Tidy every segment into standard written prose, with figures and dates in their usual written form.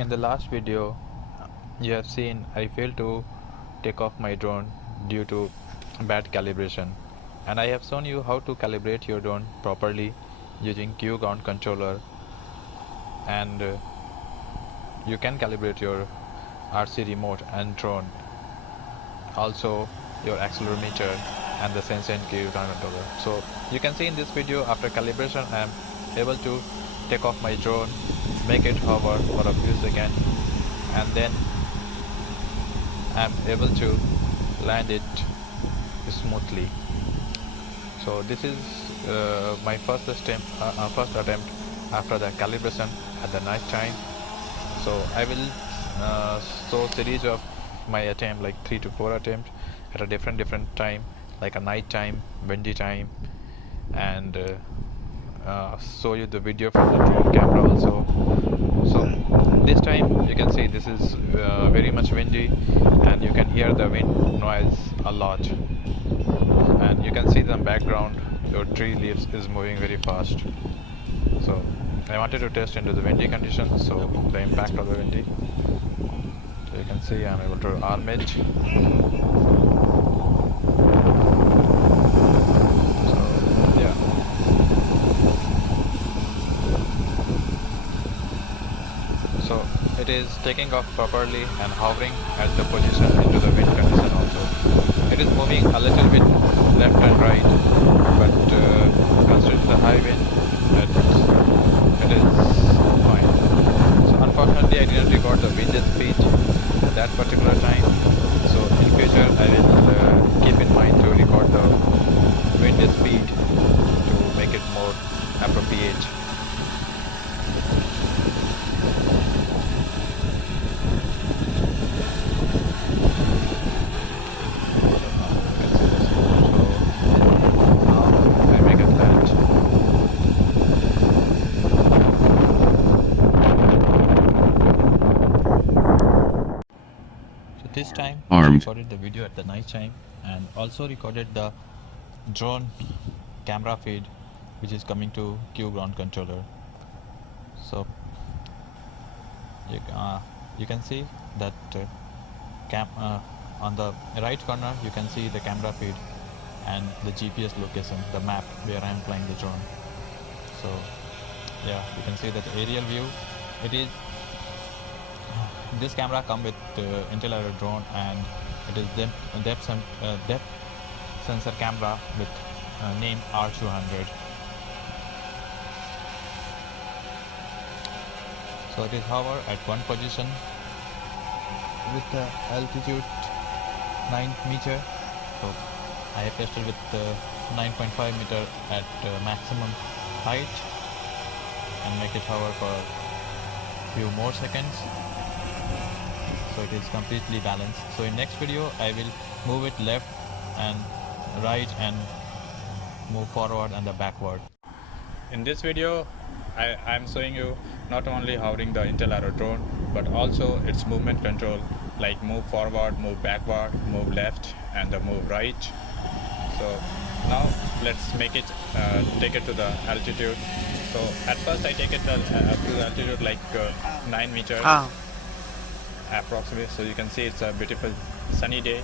In the last video, you have seen I failed to take off my drone due to bad calibration, and I have shown you how to calibrate your drone properly using Q ground controller, and you can calibrate your RC remote and drone, also your accelerometer and the sensor and Q ground controller. So you can see in this video, after calibration I am able to take off my drone, make it hover for a few seconds, and then I'm able to land it smoothly. So this is my first attempt after the calibration at the night time. So I will show series of my attempt, like 3 to 4 attempts at a different time, like a night time, windy time, and show you the video from the drone camera also. So this time you can see this is very much windy, and you can hear the wind noise a lot, and you can see the background, your tree leaves is moving very fast. So I wanted to test into the windy conditions, so the impact of the windy. So you can see I'm able to arm it. So it is taking off properly and hovering at the position into the wind condition also. It is moving a little bit left and right, but considering the high wind, it is fine. So unfortunately I didn't record the wind speed at that particular time. So in future I will keep in mind to record the wind speed to make it more appropriate. This time I recorded the video at the night time and also recorded the drone camera feed, which is coming to Q ground controller. So you can see that on the right corner you can see the camera feed and the GPS location, the map where I am flying the drone. So yeah, you can see that aerial view. It is this camera come with Intel Aero drone, and it is depth sensor camera with name R200. So it is hover at one position with the altitude 9 meter. So I have tested with 9.5 meter at maximum height and make it hover for few more seconds. So it is completely balanced. So in next video I will move it left and right and move forward and the backward. In this video I am showing you not only hovering the Intel Aero drone, but also its movement control, like move forward, move backward, move left, and the move right. So now let's make it take it to the altitude. So at first I take it to the altitude like 9 meters approximately. So you can see it's a beautiful sunny day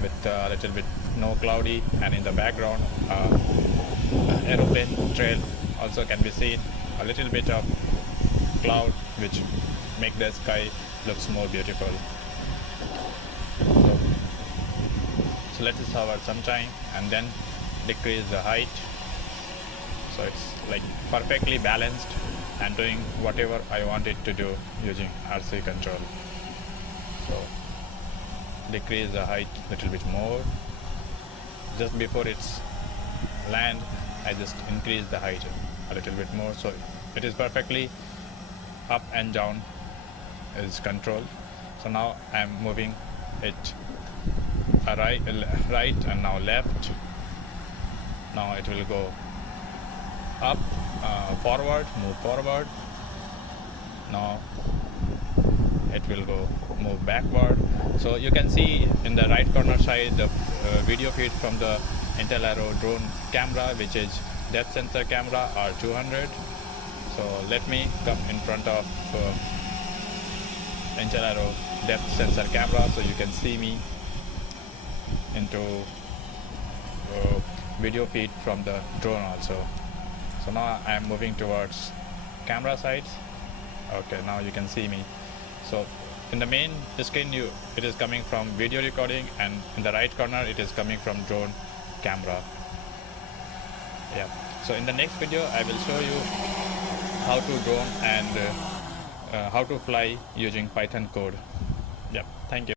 with a little bit no cloudy, and in the background aeroplane trail also can be seen, a little bit of cloud which make the sky looks more beautiful. So let us hover some time and then decrease the height. So it's like perfectly balanced and doing whatever I want it to do using RC control. So decrease the height a little bit more. Just before it's land, I just increase the height a little bit more. So it is perfectly up and down is control. So now I'm moving it right and now left. Now it will go up, forward, move forward. Now it will go move backward. So you can see in the right corner side the video feed from the Intel Aero drone camera, which is depth sensor camera R200. So let me come in front of Intelaro depth sensor camera, so you can see me into video feed from the drone also. So now I am moving towards camera side. Okay, now you can see me. So in the main screen it is coming from video recording, and in the right corner it is coming from drone camera. Yeah, so in the next video I will show you how to drone and how to fly using Python code. Yeah, thank you.